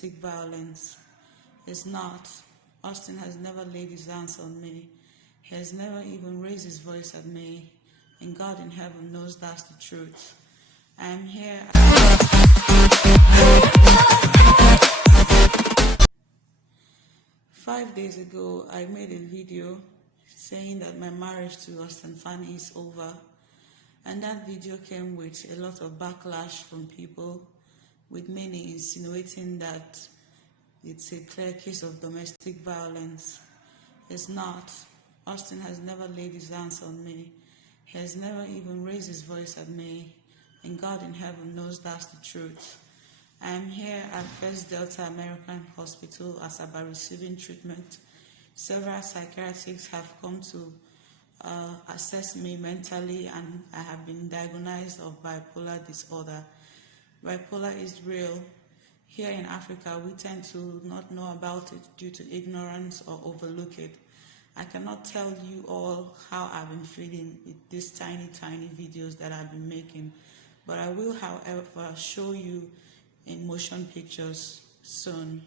violence. It's not. Austin has never laid his hands on me. He has never even raised his voice at me. And God in heaven knows that's the truth. I am here. 5 days ago, I made a video saying that my marriage to Austin Faani is over. And that video came with a lot of backlash from people, with many insinuating that it's a clear case of domestic violence. It's not. Austin has never laid his hands on me. He has never even raised his voice at me. And God in heaven knows that's the truth. I am here at First Delta American Hospital as about receiving treatment. Several psychiatrists have come to assess me mentally, and I have been diagnosed of bipolar disorder. Bipolar is real. Here in Africa, we tend to not know about it due to ignorance or overlook it. I cannot tell you all how I've been feeling with these tiny videos that I've been making, but I will, however, show you in motion pictures soon.